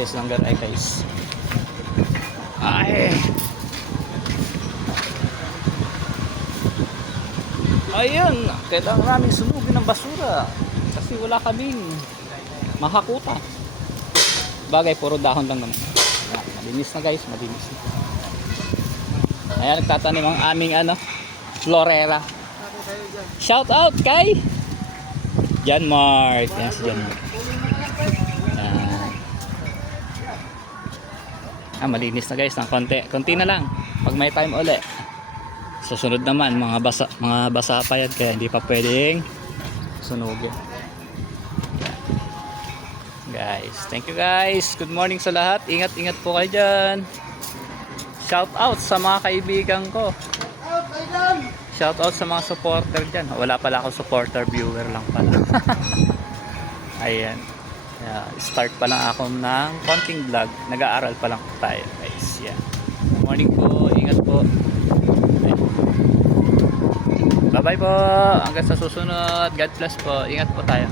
guys, longer ay guys. Ay. Ayun, kailangan namin sunugin ng basura kasi wala kaming mahakuta. Bagay, puro dahon lang naman. Yan, malinis na guys, malinis na. Ayan, nagtatanim ang aming florera. Shout out kay John Mark. Yan si John Mark. Malinis na guys ng konti na lang pag may time uli. Susunod naman mga basa pa yan, kaya hindi pa pwedeng sunugin. Guys, thank you guys, good morning sa lahat, ingat po kayo dyan. Shout out sa mga kaibigan ko, shout out sa mga supporter dyan. Wala pala ako supporter, viewer lang pala. Ayan. Start pa lang ako ng konting vlog. Nag-aaral pa lang tayo guys. Yan. Morning po. Ingat po. Bye bye po. Hanggang sa susunod. God bless po. Ingat po tayo.